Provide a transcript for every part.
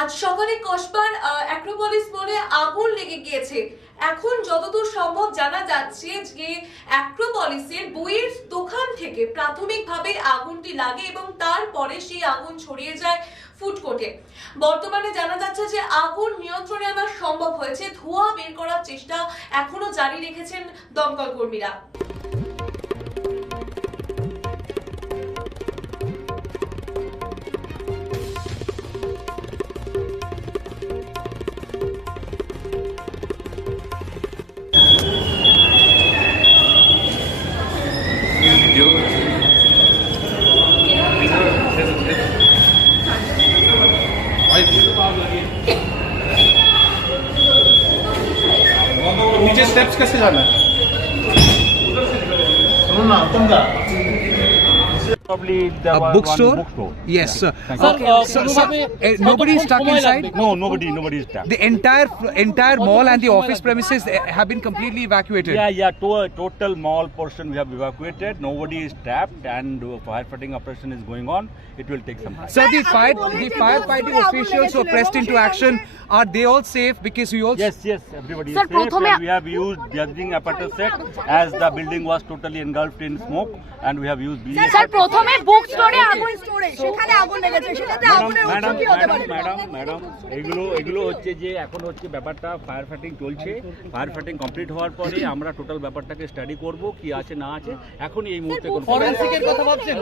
আজ সকালে কসবার অ্যাক্রোপলিস মোড়ে আগুন লেগে গিয়েছে। এখন যতদূর সম্ভব জানা যাচ্ছে যে অ্যাক্রোপলিসের বইয়ের দোকান থেকে প্রাথমিকভাবে আগুনটি লাগে এবং তারপরে সেই আগুন ছড়িয়ে যায় ফুডকোর্টে বর্তমানে জানা যাচ্ছে যে আগুন নিয়ন্ত্রণে আনা সম্ভব হয়েছে। ধোঁয়া বের করার চেষ্টা এখনও জারি রেখেছেন দমকল কর্মীরা। नीचे स्टेप्स कैसे जाना है? सुनो ना तुम का Probably there A was bookstore? one bookstore. Yes, sir. Thank you. Okay, uh, so, so, কোনোভাবে uh, nobody is stuck সময় inside. লাগবে? No, nobody, nobody is there. The entire entire mall and the সময় office লাগবে? premises uh, have been completely evacuated. Yeah, yeah, to a total mall portion we have evacuated. Nobody is trapped and uh, firefighting operation is going on. It will take some time. Sir, the fire the firefighting officials who are pressed into action are they all safe? Because we also Yes, yes, everybody Sir, is safe. প্রথমে- and We have used gathering apparatus set as the building was totally engulfed in smoke and we have used BS. Sir প্রথমে বুক স্টোরে আগুন সেখানে আগুন লেগেছে সেটাতে আগুনের উৎস কি হতে পারে? ম্যাডাম ম্যাডাম এগুলো এগুলো হচ্ছে যে এখন হচ্ছে ব্যাপারটা ফায়ার ফাইটিং চলছে। ফায়ার ফাইটিং কমপ্লিট হওয়ার পরে আমরা টোটাল ব্যাপারটাকে স্টাডি করব কি আছে না আছে। এখন এই মুহূর্তে কোনো ফরেন্সিকের কথা ভাবছেন?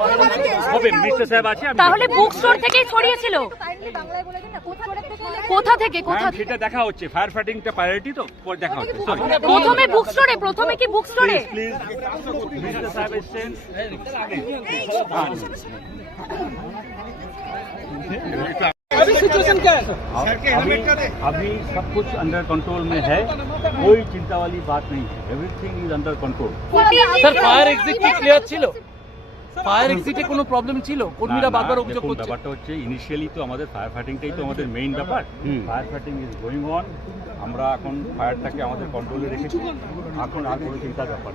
হবে মিনিস্টার সাহেব আছে তাহলে বুক স্টোর থেকেই ছড়িয়েছিল বাংলায় বলে দিন না কোথা থেকে কোথা থেকে কোথা ম্যাম থেকে? সেটা দেখা হচ্ছে ফায়ার ফাইটিংটা প্রায়োরিটি তো দেখা হচ্ছে। প্রথমে বুক স্টোরে প্রথমে কি বুক স্টোরে প্লিজ মিনিস্টার সাহেব এসছেন। अभी सिचुएशन क्या है? अभी, सब कुछ अंडर कंट्रोल में है। कोई चिंता वाली बात नहीं है। Everything is under control sir fire exit clear fire এক্সিটে কোনো প্রবলেম ছিল? কর্মীরা বারবার অভিযোগ করছে। ব্যাপারটা হচ্ছে ইনিশিয়ালি তো আমাদের ফায়ার ফাইটিংটাই তো আমাদের মেইন ব্যাপার। Fire fighting is going on আমরা এখন ফায়ারটাকে আমাদের কন্ট্রোলে রেখেছি। এখন আর কোনো চিন্তার ব্যাপার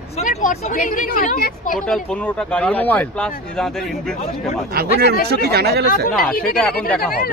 টোটাল পনেরোটা গাড়ি আছে প্লাস আমাদের ইনবিল্ড সিস্টেম আছে। আগুনের উৎস কি জানা গেল না সেটা এখন দেখা হবে।